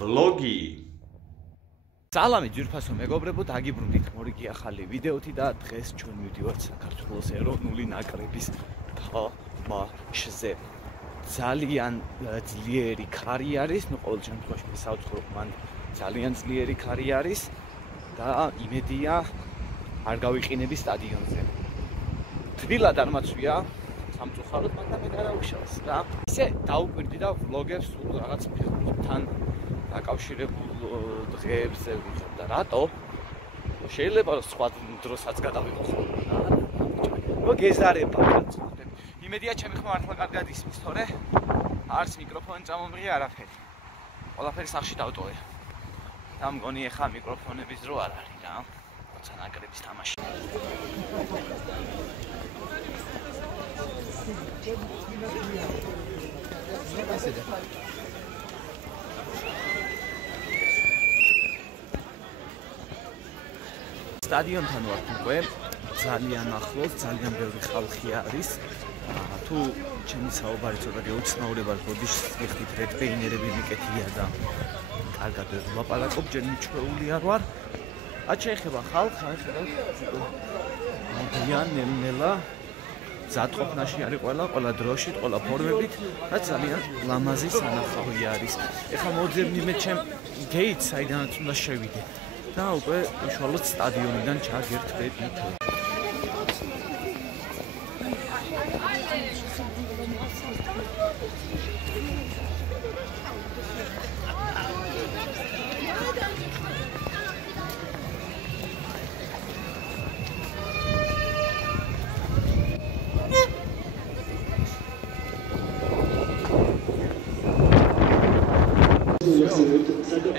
Vlogi. Salami ძვირფასო მეგობრებო, დაგიბრუნდით მორიგი ახალი ვიდეოთი და დღეს ჩვენ მივდივართ საქართველოს ეროვნული ნაკრების თამაშზე. ძალიან ძლიერი ქარი არის, ну ყოველ შემთხვევაში საუცხოო მან ძალიან ძლიერი ქარი არის და იმედია არ გავიყინები სტადიონზე. თბილად არ მაცვია სამწუხაროდ, მაგრამ მე დაუშავს რა. ისე დაუკვირდი და ვლოგებს სულ რაღაც ფეხბურთთან დაკავშირებულ დღეებზე ვიღებ და რატო? შეიძლება რომ სხვა დროსაც გადავიღო ხოლმე რა. ნუ გეზარება რაც ხდება. იმედია ჩემი ხმა მართლა კარგად ისმის, თორე არც მიკროფონი წამომღია არაფერი. ყველაფერი სახში დავტოვე. და მგონი ეხა მიკროფონების დრო არ არის რა. როცა ნაკრების თამაში. სტადიონთან ვართ უკვე ძალიან ახლოს, ძალიან ბევრი ხალხი არის. თუ ჩემი საუბარი ცოტა გეუცნაურება, როდის ვიხდით რედბეინერები მიკეთია და კარგად ვლაპარაკობ, ჯერ მიჩვეული არ ვარ. რაც შეეხება ხალხს, მოდიან ნელ-ნელა ზადყოფნაში არის ყველა დროში, ყველა ფორმებით და ძალიან ლამაზი სანახავი არის. ეხლა მოძებნი მე ჩემ გეიტს, საიდანაც უნდა შევიდე. და უკვე უშუალოდ სტადიონიდან ჩაგერთვებით.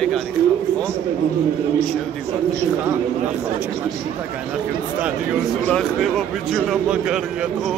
ეგარი ხო? შევდივარ ხა, ახლა ჩემს და განახევთ სტადიონს ურახდება ბიჭო მაგარიათო.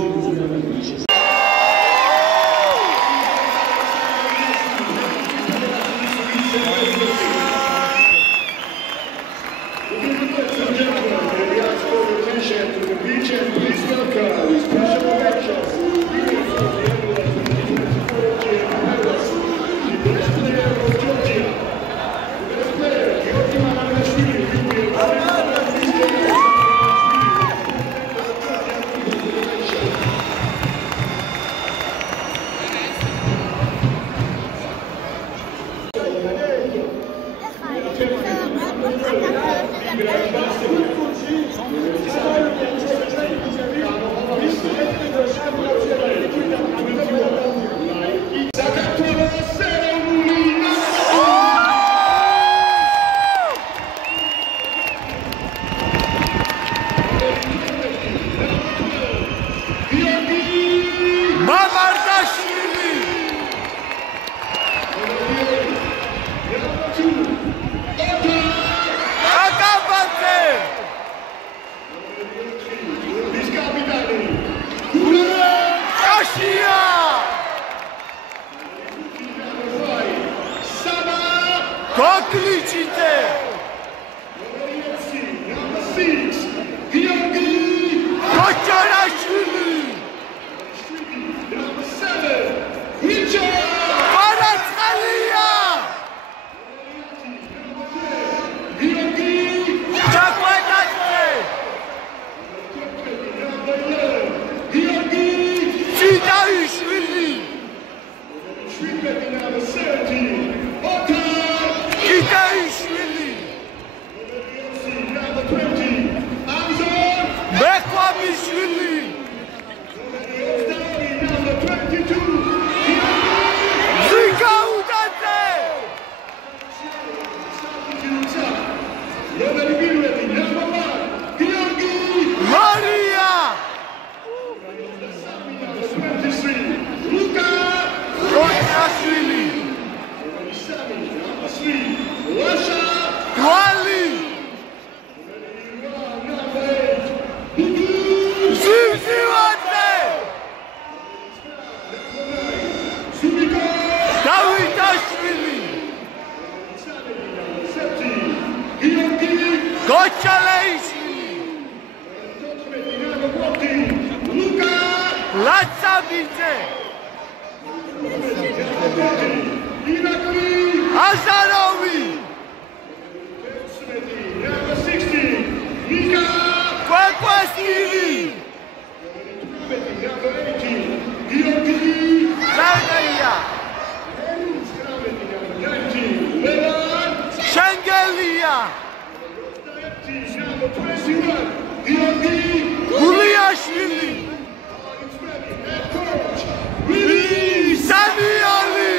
Azarov გულიაშვილი სამიალი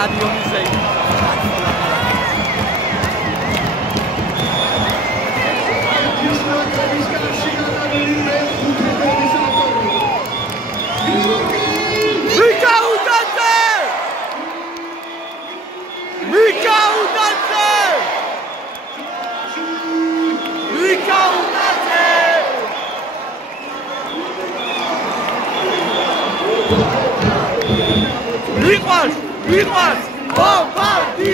სტადიონზე. Მიყვარს ბომბარდი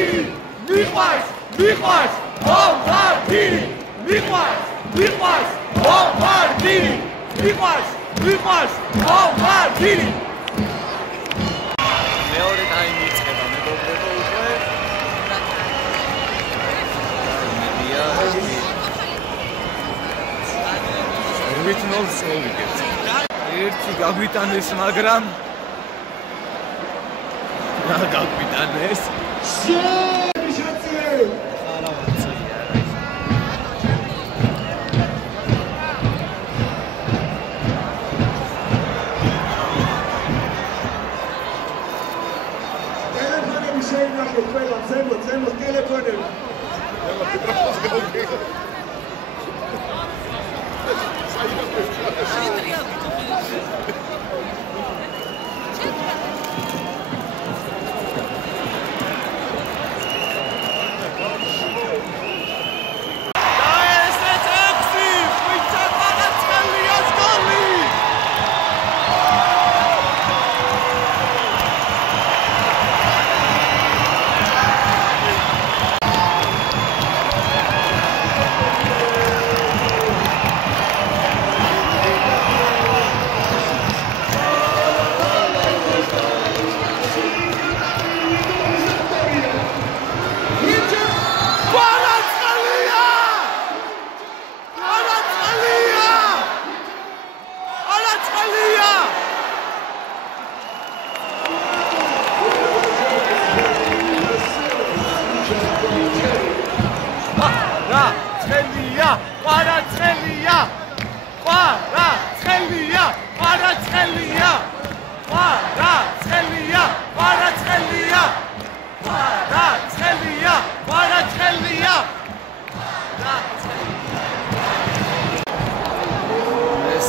მიყვარს ბომბარდი მიყვარს ბომბარდი მიყვარს ბომბარდი მეორე ტაიმი იწყება მეგობრებო უკვე რვით ნოლს მოვიგებთ ერთი გაგვიტანეს მაგრამ გაგვიტანეს ტელეფონები შეინახეთ ყველა ზემოთ ტელეფონები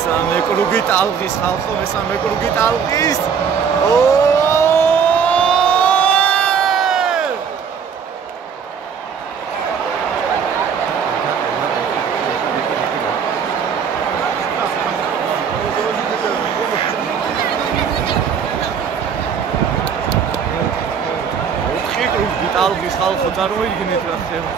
მესამე კრუგი ტალღის ხალხო მესამე კრუგი ტალღის ტალღის ხალხო წარმოიდგინეთ რა ხდება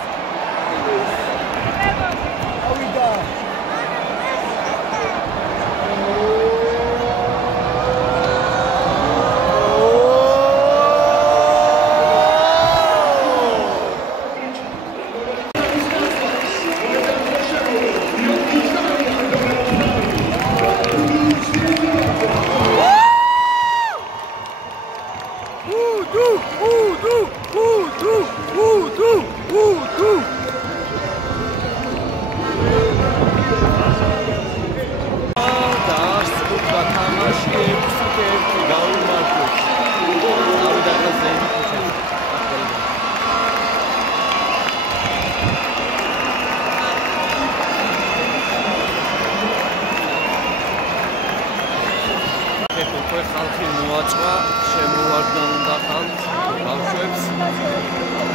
ხალხი მოაწვა შემოვარდა უნდა ხალხს ბავშვებს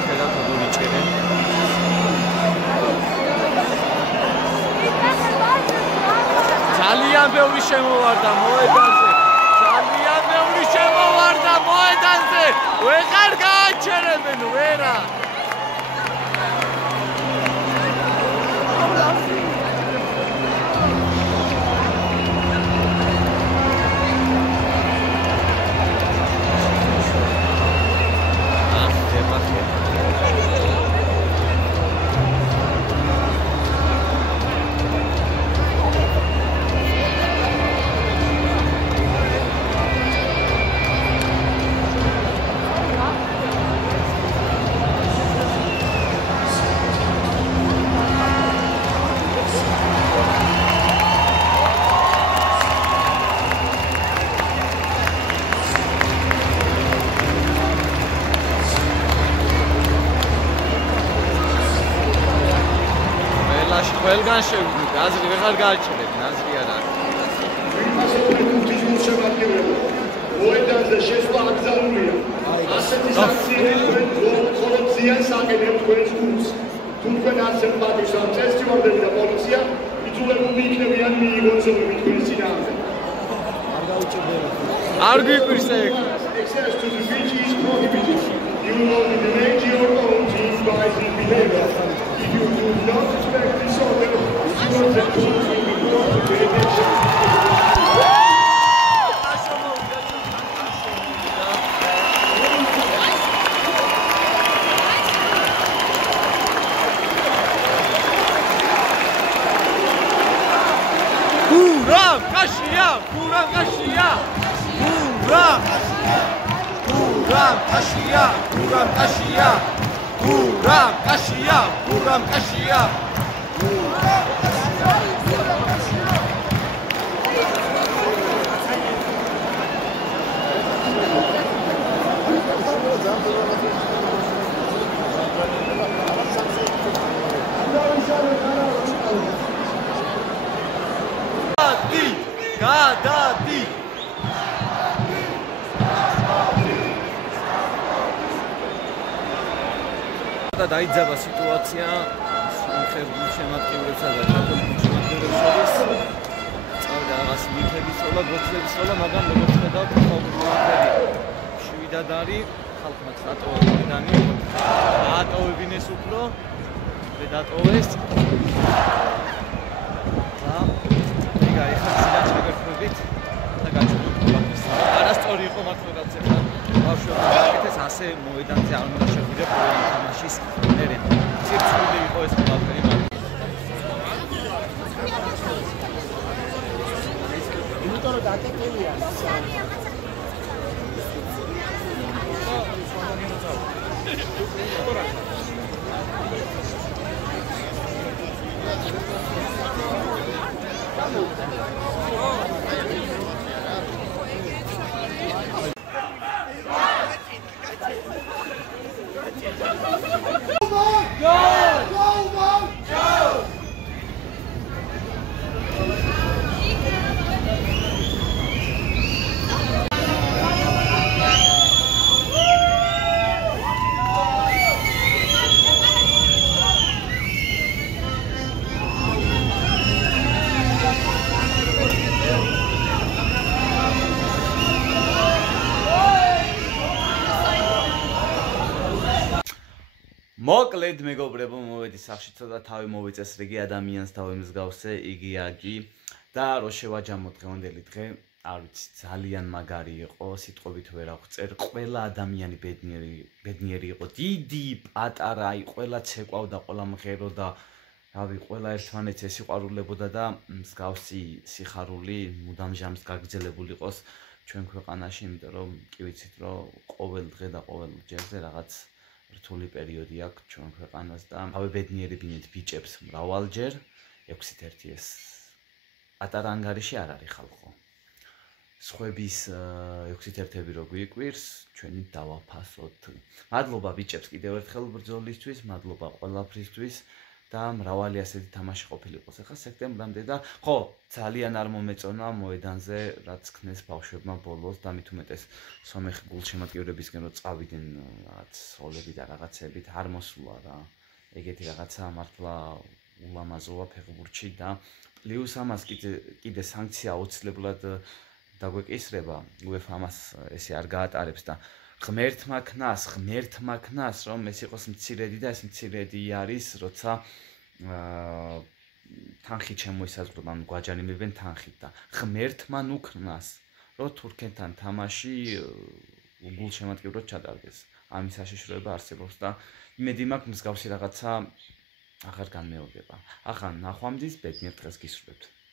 ხელა თბური ჭერენ ძალიან ბევრი შემოვარდა მოედანზე ვეღარ გააჩერებენ ვერა ყველგან შევიდით, აზრი ვეღარ გააჩერეთ, აზრი არ არის. მოედანზე შესვლა აკრძალულია. ასეთი საქციელი მხოლოდ ზიანს აკეთებს თქვენს გუნდს. თუ თქვენ ასე პატივს ამ წესწვარდები და პოლიცია იძულებული იქნებიან მიიღონ ზომები თქვენს წინააღმდეგ. არ გვიყვირს ეგ. Access to the beach is prohibited. You will manage your own team by the behavior. If you do not respect this order, you will then will be brought to pay attention. დაიძაბა სიტუაცია სამხედრო შემადგენლობისა და ქართული შემადგენლობის შორის. წავიდა რაღაც მითების სოლა, გოცების სოლა, მაგრამ როგორც ხედავთ, ხალხი შვიდად არის, ხალხმა დატოვა მოედანი. დაატოვებინეს უფრო, დატოვეს. და ეგა ეხლა სიდან ჩაგერფებით და გაჩვენოთ. არასწორი იყო მართლაც ეხლა ბავშვებმა აკეთეს ასე მოედანზე არ უნდა შეგვიძლია პირველი თამაშის მერე. ცირცული იყო ეს ყველაფერი მაგრამ იმიტომ რომ დაკეტილია მოკლედ მეგობრებო მოვედი სახში ცოტა თავი მოვიწეს რიგი ადამიანს თავი მსგავსე იგია კი და რო შევაჯამოთ დღევანდელი დღე არ ვიცი ძალიან მაგარი იყო სიტყვებით ვერ აღწერ ყველა ადამიანი ბედნიერი იყო დიდი პატარა აი ყველა ცეკვავდა ყველა მღეროდა რავი ყველა ერთმანეთს ესიყვარულებოდა და მსგავსი სიხარული მუდამ ჟამს გაგრძელებული იყოს ჩვენ ქვეყანაში იმიტომ რომ კი ვიცით რომ ყოველ დღე და ყოველ ჯერზე რაღაც რთული პერიოდი აქვს ჩვენ ქვეყანას და თავი ბედნიერი ბინეთ ბიჭებს მრავალჯერ 6-1 ეს პატარა ანგარიში არ არის ხალხო სხვების 6-1-ები რო გვიკვირს ჩვენი დავაფასოთ მადლობა ბიჭებს კიდევ ერთხელ ბრძოლისთვის მადლობა ყველაფრისთვის და მრავალი ასეთი თამაში ყოფილიყოს ახლა სექტემბრამდე და ხო ძალიან არ მომეწონა მოედანზე რაც ქნეს ბავშვებმა ბოლოს და მით უმეტეს სომეხ გულშემატკივრებისგან რომ წავიდნენ რაღაც სოლები და რაღაცებით არ მოსულა რა ეგეთი რაღაცა მართლა ულამაზოა ფეხბურთში და პლუს ამას კიდე სანქცია აუცილებლად დაგვეკისრება UEFA ამას ესე არ გაატარებს და ღმერთმა ქნას რომ ეს იყოს მცირედი და ეს მცირედი არის როცა თანხით შემოისაზღვრება ანუ გვაჯანიმებენ თანხით და ღმერთმა ნუქნას რომ თურქეთთან თამაში გულშემატკივრად ჩადარდეს ამის საშიშროება არსებობს და იმედი მაქვს მსგავსი რაღაცა აღარ განმეორდება ახლა ნახვამდის ბედნიერ დღეს გისურვებთ